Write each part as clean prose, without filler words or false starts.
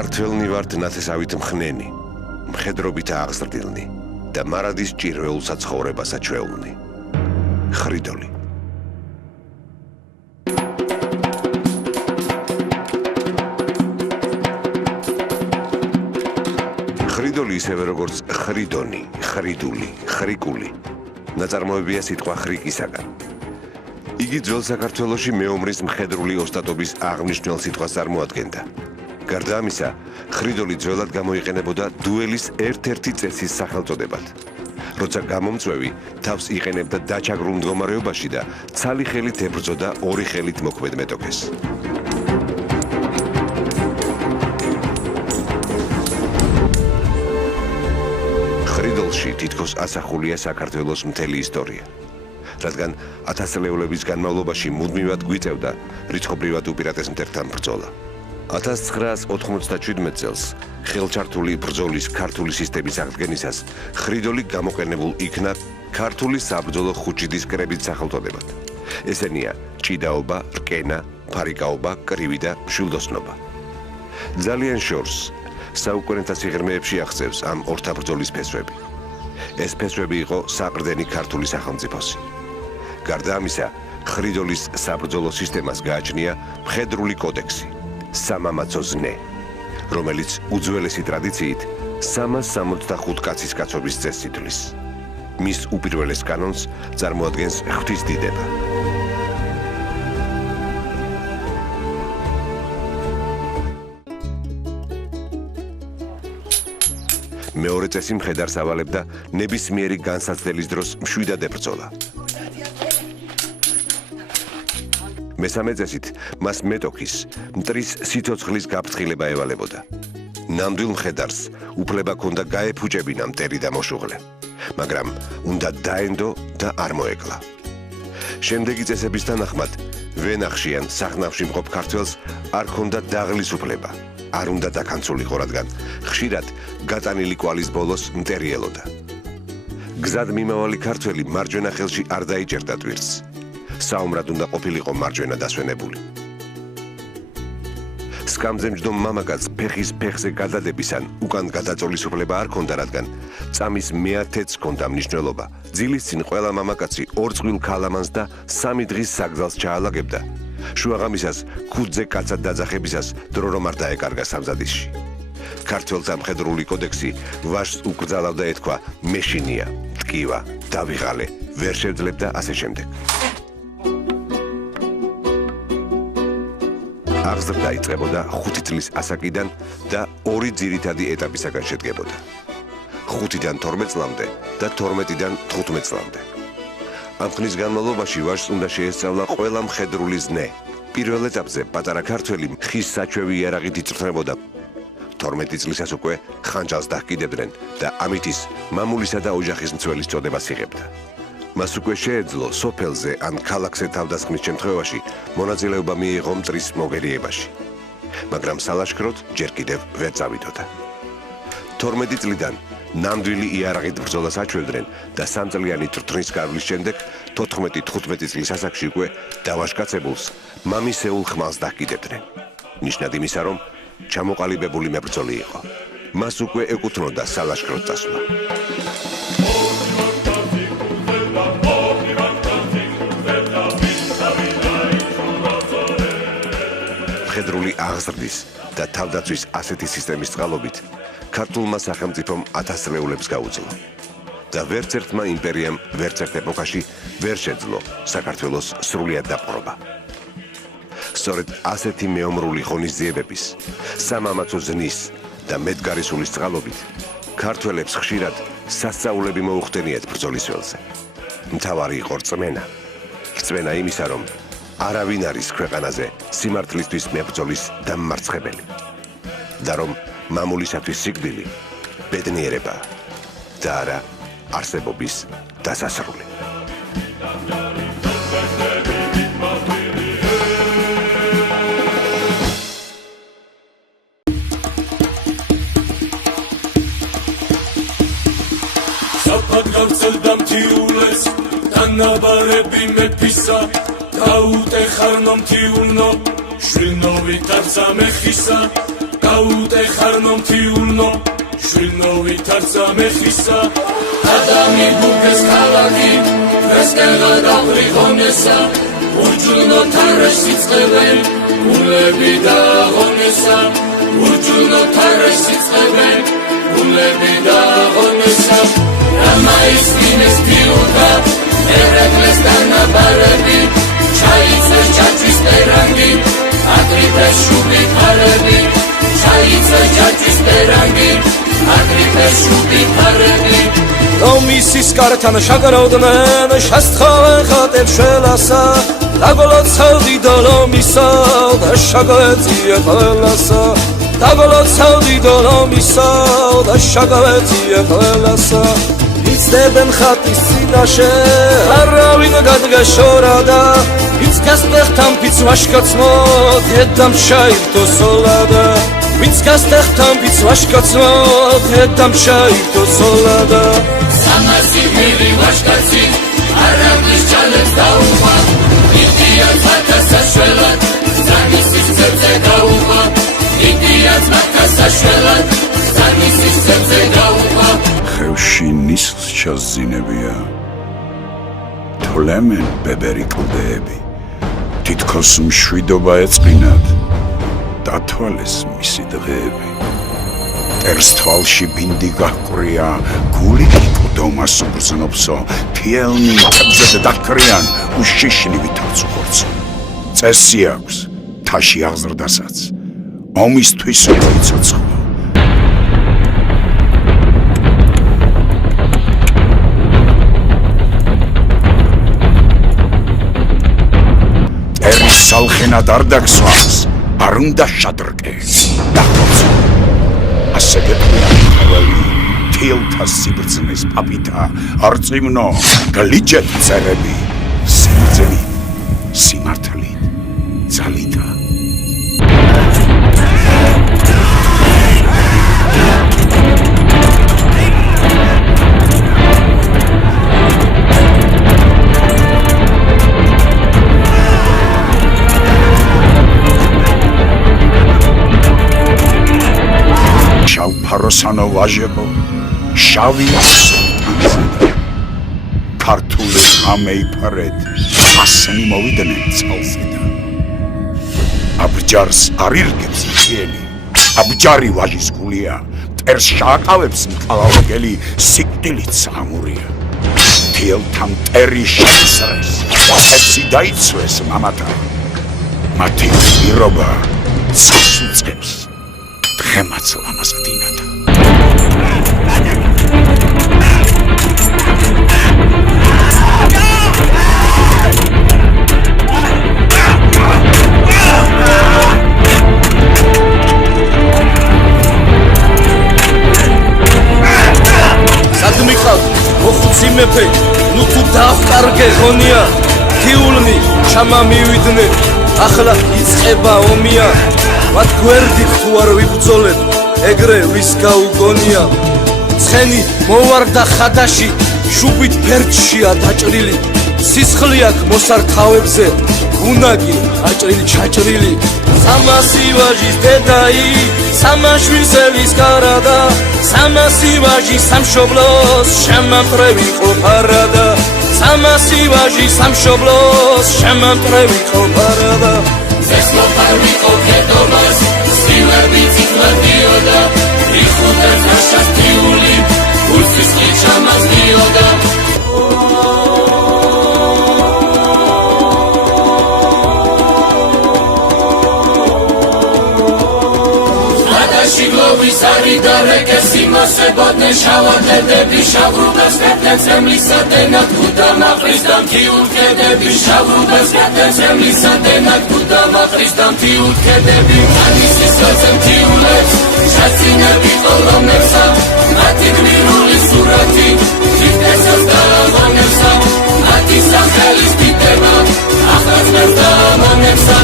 ქართველნი ვართ ნათესავით მხნენი, მხედრობით აღზრდილნი და მარადის ჭირვეულსა ცხოვრებასა ჩვეულნი. ხრიდოლი. ხრიდოლი ისევე როგორც ხრიდონი, ხრიდული, ხრიკული, ნაწარმოებია სიტყვა ხრიკისაგან. იგი ძველ საქართველოში მეომრის მხედრული ოსტატობის აღნიშნულ სიტყვას წარმოადგენდა. გარდა ამისა, ხრიდოლი ძველად გამოიყენებოდა დუელის ერთ-ერთი წესის სახელწოდებად. როცა გამომწვევი თავს იყენებდა დაჩაგრულ მდგომარეობაში და ცალი ხელით ებრძოდა ორი ხელით მოქმედ მეტოქეს. ხრიდოლში თითქოს ასახულია საქართველოს მთელი ისტორია. რადგან ათასწლეულების განმავლობაში მუდმივად გვიწევდა რიცხობრივად უპირატეს მტერთან ბრძოლა. 1997 წელს ხელჩართული ბრძოლის ქართული სისტემის აღდგენისას ხრიდოლი გამოყენებულ იქნა ქართული საბრძოლო ხუჭიდის კრების სახელწოდებად. ესენია ჭიდაობა, რკენა, ფარიკაობა, კრივი და მშვილდოსნობა. ძალიან შორს საუკუნეთა სიღრმეებში აღწევს ამ ორთა ბრძოლის ფესვები. ეს ფესვები იყო საყრდენი ქართული სახელმწიფოსი. გარდა ამისა, ხრიდოლის საბრძოლო სისტემას გააჩნია მხედრული კოდექსი, სამამაცო ზნე, რომელიც უძველესი ტრადიციით 365 კაცის კაცობის წესს ითვლის. მის უპირველეს კანონს წარმოადგენს ღვთისდიდება. მეორე წესი მხედარს ავალებდა ნებისმიერი განსაცდელის დროს მშვიდად ებრძოლა. მესამე წესით მას მეტოქის, მტრის სიცოცხლის გაფრთხილება ევალებოდა. ნამდვილ მხედარს უფლება ჰქონდა გაეფუჭებინა მტერი და მოშუღლე, მაგრამ უნდა დაენდო და არ მოეკლა. შემდეგი წესების თანახმად ვენახში ან სახნავში მყოფ ქართველს არ ჰქონდა დაღლის უფლება, არ უნდა დაქანცულიყო, რადგან ხშირად გატანილი კვალის ბოლოს მტერი ელოდა. გზად მიმავალი ქართველი მარჯვენა ხელში არ დაიჭერდა ტვირთს. საომრად უნდა ყოფილიყო მარჯვენა დასვენებული. სკამზე მჯდომ მამაკაც ფეხის ფეხზე გადადების ან უკან გადაწოლის უფლება არ ჰქონდა, რადგან წამის მეათეც ჰქონდა მნიშვნელობა. ძილის წინ ყველა მამაკაცი ორ წყვილ ქალამანს და 3 დღის საგზალს ჩაალაგებდა. შუაღამისას ქუდზე კაცად დაძახებისას დრო რომ არ დაეკარგა სამზადისში. ქართველთა მხედრული კოდექსი ვაჟს უკრძალავდა ეთქვა მეშინია, ტკივა, დავიღალე, ვერ შევძლებ და ასე შემდეგ. აღზრდა იწყებოდა 5 წლის ასაკიდან და 2 ძირითადი ეტაპისაგან შედგებოდა. 5-დან 12 წლამდე და 12-დან 15 წლამდე. ამ ხნის განმავლობაში ვაჟს უნდა შეესწავლა ყველა მხედრული ზნე. პირველ ეტაპზე პატარა ქართველი ხის საჩვევი იარაღით იწვრთნებოდა. 12 წლისას უკვე ხანჯალს დაჰკიდებდნენ და ამით ის მამულისა და ოჯახის მცველის წოდებას იღებდა. მას უკვე შეეძლო სოფელზე ან ქალაქზე თავდასხმის შემთხვევაში მონაწილეობა მიიღო მტრის მოგერიებაში, მაგრამ სალაშქროდ ჯერ კიდევ ვერ წავიდოდა. 12 წლიდან ნამდვილი იარაღით ბრძოლას აჩვევდნენ და 3 წლიანი წვრთნის გავლის შემდეგ 14-15 წლის ასაკში უკვე დავაშკაცებულს მამისეულ ხმალს დაჰკიდებდნენ. ნიშნად იმისა, რომ ჩამოყალიბებული მებრძოლი იყო. მას უკვე ეკუთვნოდა სალაშქროდ წასვლა. მხედრული აღზრდის და თავდაცვის ასეთი სისტემის წყალობით ქართულმა სახელმწიფომ ათასწლეულებს გაუძლო და ვერც ერთმა იმპერიამ ვერც ერთ ეპოქაში ვერ შეძლო საქართველოს სრულიად დაპყრობა. სწორედ ასეთი მეომრული ღონისძიებების, სამამაცო ზნის და მედგარისულის წყალობით ქართველებს ხშირად სასწაულები მოუხდენიათ ბრძოლის ველზე. მთავარი იყო რწმენა. რწმენა იმისა, რომ არავინ არის ქვეყანაზე სიმართლისთვის მებრძოლის დამმარცხებელი და რომ მამულისათვის სიკვდილი ბედნიერება და არა არსებობის დასასრული. საფად გავწელდა მთიულეს თანაბარები მეფისა გაუტეხარნო მთიულნო შვილნოვით არცა მეხისა გაუტე ხარნო მთიულნო შვილნო ვითარცა მეხისა ადამი ბუქეს ქალაქი ვესკელა დაბრიღონესა ურჯულნო თარეშ სიწყებენ გულები დაღონესა ურჯულნო თარეშ სიწყებენ გულები დაღონესა რამაისმინეს თიუდა ერეკლეს დანაბარები ჩაიწეს ჩაჭვის პერანგი აკრიფეს შუბი ფარები ჩაიწეს ჩაჭვის პერანგი აკრიფეს შუბი ფარები რომისის კართან შაგროვდნენ შესთხავენ ხატებს შველასა დაგოლოცავდი დოლომისა და შაგავეწია ყველასა დაგოლოცავდი დოლომისა და შაგავეწია ყველასა იცდებენ ხატის წინაშე არავინ გადგაშორადა ვინც გასტეხთან ფიც ვაშკაცმო დედამ შაირთო სოლადა ვინც გასტეხთან ფიც ვაშკაცმო დედამ შაირთო სოლადა სამასი მილი ვაშკაცი არაბის ჩალებს დაუღვა იდიაც მათას საშველად ზანისის ძებზე დაუღვა იდიაც მათას საშველად ზანისის ძებზე დაუღვა ხევში ნისლს ჩაზინებია თვლემენ ბებერი კლდეები თითქოს მშვიდობა ეწყინათ დათვალეს მისი დღეები მტერს თვალში ბინდი გაჰყრია გული კუდომას უგრძნობსო თიელნი თებზე დაქრიან უშიშნივი თორცუხორცო წესი აქვს თაში აღზრდასაც ომისთვის მოიცოცხლო სალხენად არ დაგსვას, არ უნდა შადრკე, დახოცო. ასე გეტყვია ყოველი თილთა სიბრძნის პაპითა, არ წიმნო, გლიჯეთ წერები, სიმძნით, სიმართლით, ძალითა. ფაროსანო ვაჟებო, შავი ასეთანზე ქართული ამეიფარეთ, ასენი მოვიდნენ ცალსედა. აბჯარს არ ირგებს ხიელი, აბჯარი ვაჟის გულია, მტერს შააკავებს მყალავგელი, სიკვდილით სამურია. თიელთა მტერი შეისრეს, წესი დაიცვეს მამათა, მათი პირობა ცას უწყებს. ხემაც ლამაზ დინათა სადმი ხალ მოხუცი მეფე ნუ თუ დავკარგე ღონია თიულნი ჩამა მივიდნენ ახლა იწყება ომია მათ გვერდით თუ არ ვიბრძოლეთ ეგრე ვის გაუგონია ცხენი მოვარდა ხადაში შუბით ფერჩია დაჭრილი სისხლი აქვს მოსართავებზე უნაგი აჭრილი ჩაჭრილი სამასი ვაჟის დედაი სამაშვილსელის კარადა სამასი ვაჟის სამშობლოს შემამტრევი ყოფარადა სამასი ვაჟის სამშობლოს შემამტრევი ყოფარადა Zeslo parvi okedomas, silები ციხლადიოდა, იხუტებს ნაშას თიული, უსის ხიჩამას დიოდა. შიგლოვის არიდა რეკეს იმასებოდნენ შავადედები შავრუბებს კეთენ წემლისადენად გუდამაყრის და მთიულქედები შავრუბებს კეთენ წემლისადენად გუდამაყრის და მთიულქედები ანისის ველზე მთიულებს შაცინები ყოლომებსა მათი გმირული სურათი თითქოსს დაამონებსა მათი სახელის დიდება ახალს დაამონებსა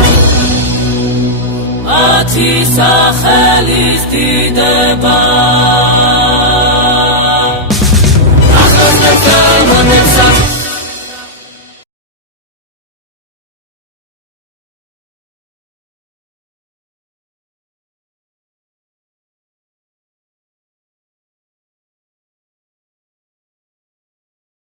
მათი სახელის დიდება